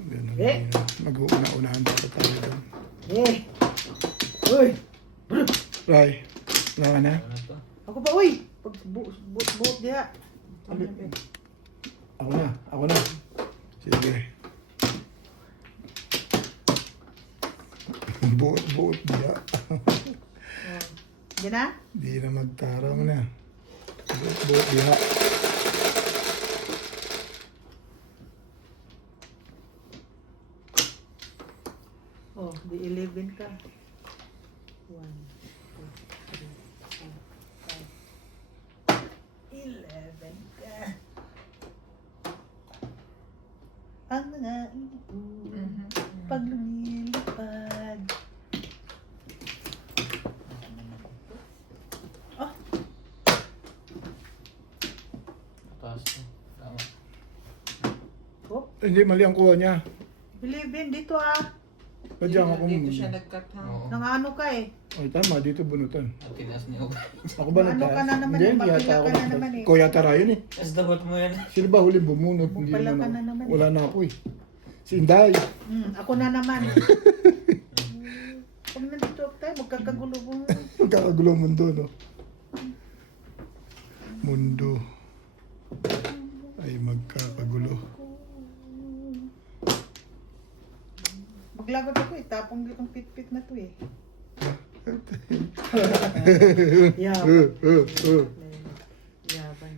Ganun. Eh. Mag-uuna-unahan pa tayo doon. Eh! Uy! Ray. Wala ka na? Ano to? Ako pa, uy! Pag buot diha. Ako na. Ako na. Sige. Buot diya. Di na? Di na magtarong na. Buot diha. Oh, di 11 ka. 1, 2, 3, 4, 5. 11 ka. Ang mga ibon, pag lumilipad. Oh, Taas to. Tama. oh, Hindi, mali ang kuha niya. believe in dito ah. Padyan ako Dito siya nag-cut ha. Oo. Nang-ano ka eh. Ay, tama, dito bunutan. Ang tinas niyo. Ako ba Ano nagtaas? ka na naman Hindi, eh, hindi mapila yata ako ka na nagtaas. naman eh. Ikaw yata rayon eh. As dapat mo yan. Sino ba huli bumunot? Hindi Bumapala naman ka ako. na naman eh. Wala na ako eh. Si Inday. Ako na naman. Pag nandito tayo, magkakagulo mo. Magkakagulo ang mundo, no? Mundo. Ay magkakagulo. Maglagot ako eh, tapong itong pit-pit na to eh. Yabang. Yabang.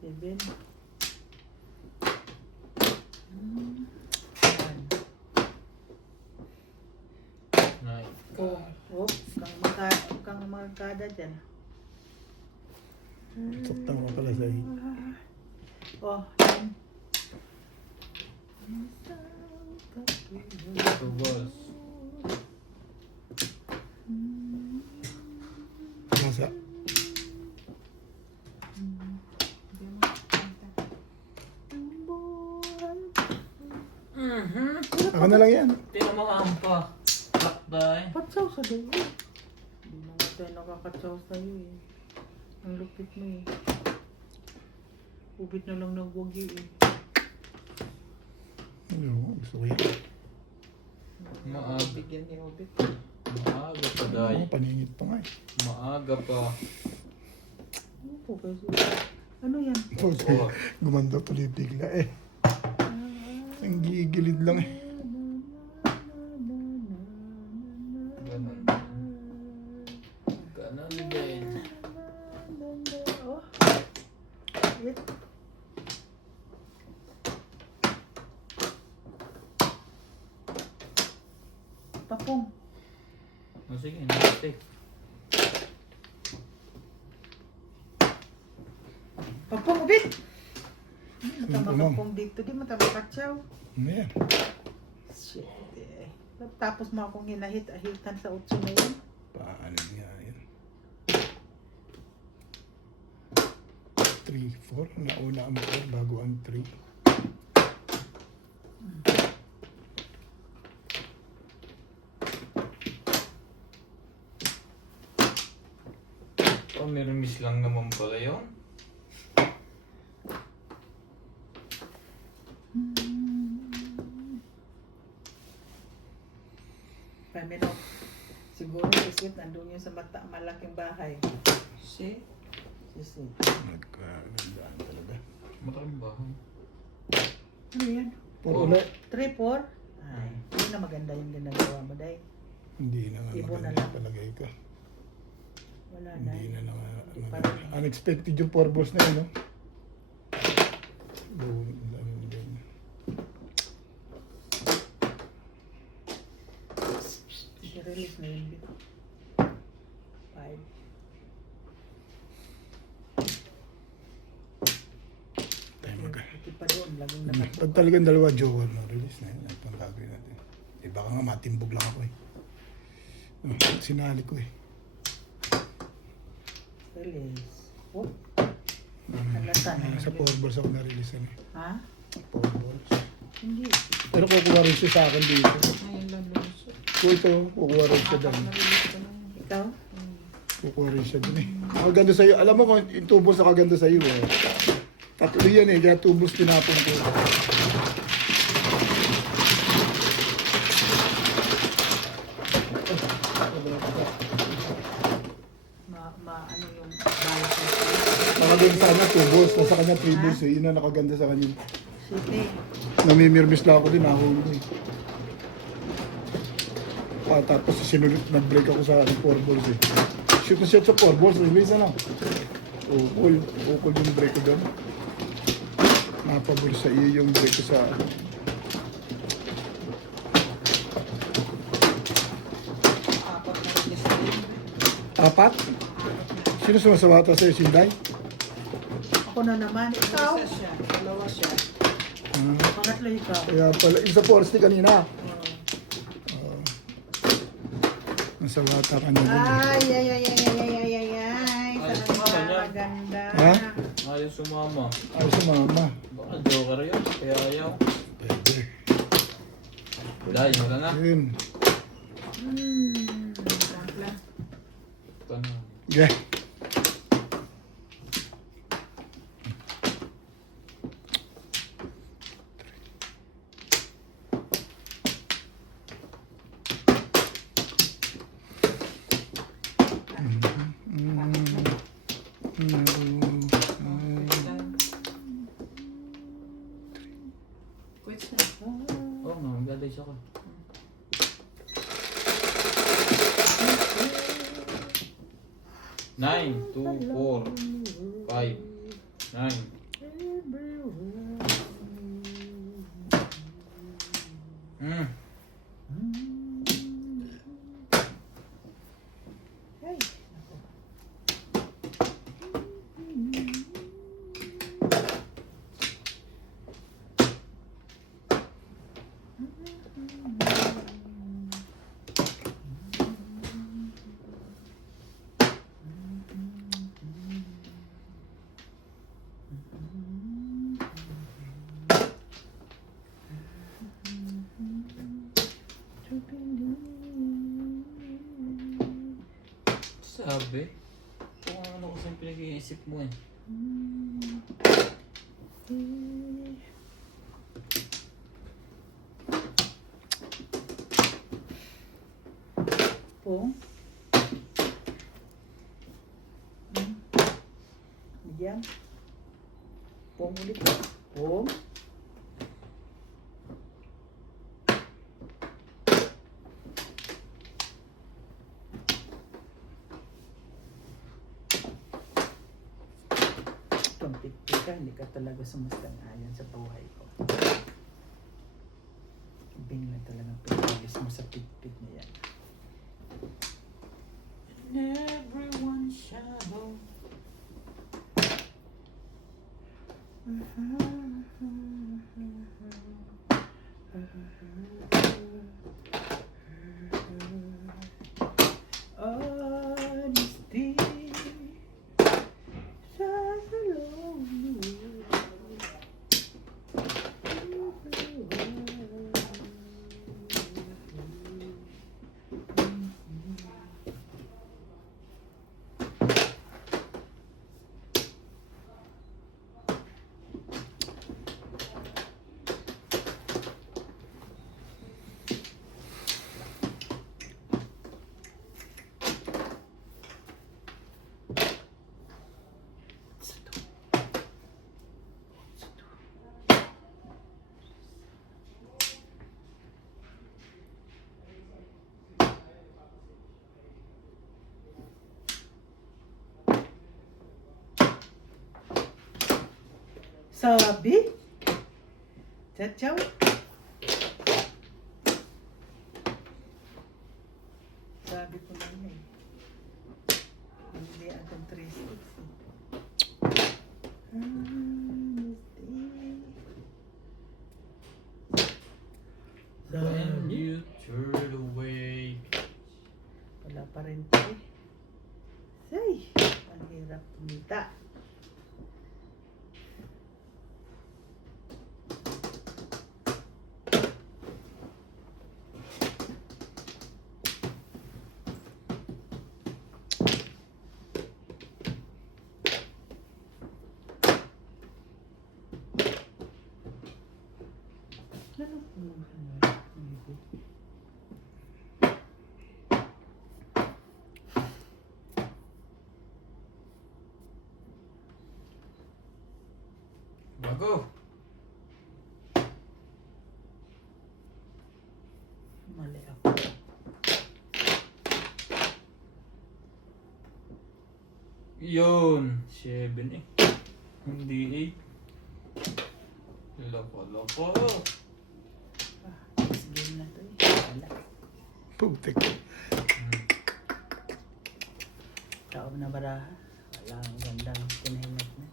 Seven. Nine. Oh, kang magkada dyan. Sakta ko pala sa'yo. Oh, Two balls. Nasa. Ako na lang yan. Tinamaan pa. Takday. patsaw sa dayo. Hindi na nga tayo nakakatsaw sa'yo eh. Ang lupit mo eh. Ubit na lang ng wagi eh. Ano, gusto ko yan. Maaga. Bigyan ni Obit. Maaga pa, day. Ano, paningit pa nga eh. Maaga pa. Ano po kasi? Ano yan? Four. Gumanda tuloy bigla eh. Ang gigilid lang eh. Ganun. Ganun din. Oh. Wait. Papong. O sige, next take. Papong, ubit! Matama Ano? papong dito. Di matama katsaw. Ano yan? Shit eh. Tapos mo akong hinahit-ahitan sa utso na yun. Paano nga yan? 3, 4. Nauna ang 4 bago ang 3. Oh, meron miss lang naman pala yun. Pamino. Siguro si Sweet nandun yun sa malaking bahay. Si? Si Sweet. Nagkagandaan talaga. Malaking bahay. Ano yan? 4 Oh. ulit. 3, 4? Ay, hindi na maganda yung ginagawa mo, Day. Hindi na nga Ibo na maganda lang. palagay ko. Wala na. Hindi na naman Hindi pa maganda. rin. Unexpected yung 4 balls na yun, no? Boom, dami mo dyan. I-release na yun. 5. Tayo mag- Hindi pa doon. Laging natakbo. Pag talagang dalawa jowa, no, release na yun. Ito ang gagawin natin. Eh baka nga matimbog lang ako eh. Sinali ko eh. Release. Oh, Sa 4 balls ako na-release eh. ha? 4 balls. Hindi. Pero kukuha rin siya sa akin dito. Ngayon lang lumusot. Kung ito, kukuha rin siya dyan. Narilis ko na yun. Ikaw? Kukuha rin siya dyan eh. Maganda sa'yo. Alam mo kung yung 2 balls na kaganda sa'yo eh. Tatlo yan eh, kaya 2 balls tinapon ko. Ano yung balak na sila. Nakaganda sa kanya 2 balls. Nasa kanya 3 balls eh. Yun ang nakaganda sa kanya. Sige. Namimirmis lang ako din. Nahuli ko eh. Tapos sinunod, nag-break ako sa 4 balls eh. Shoot na shoot sa 4 balls. Release na lang. Ukol. Ukol yung break ko doon. Napabol sa iyo yung break ko sa... Apat na release din. 4? Sino sumasawata sa'yo? Sinday? Ako na naman. Ikaw? Isa siya. Dalawa siya. Pangatlo ikaw. Kaya pala, yung sa forestry kanina. Nasawata ka na din. Ay, ay, ay, ay, ay, ay, ay, ay, ay. Ay, Saan sumama ka niya. maganda? Ha? Ayaw sumama. Ay, sa mama. Baka joker yun. Kaya ayaw. Pwede. Dahil, wala na. Yun. Sampla. Ito na. Yeah. Quits na. Oo nga, magdaday siya ko. Nine, 2, 4, 5, 9. Ay, Sabi? Kung ano kasi yung pinag-iisip mo eh. Pong. Bigyan. Pong ulit. Pong. Tumpik ka, hindi ka talaga sumasang-ayon sa buhay ko. Bingla talagang pinalis mo sa pigpig na yan. Everyone's shadow. Honesty, just alone. Sabi? Chachaw? Sabi ko na eh. Hindi akong 360. When you turn away. Wala pa rin po eh. Ay, ang hirap kumita. Ano po naman? Ako. Mali ako. Yun. 7 eh. Hindi 8. Loko. Next game na to eh. Wala. Putik. Tao na baraha. Wala ang gandang kinahimik na.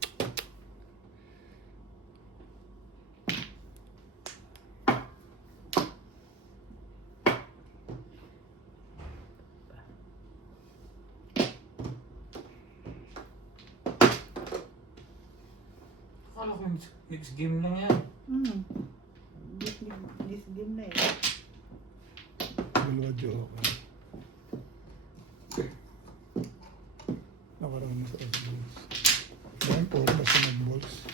Akala ko next game lang yan. This game na eh. Dalawa joke. Nakaraan sa balls. Dahil po, basta nag-balls.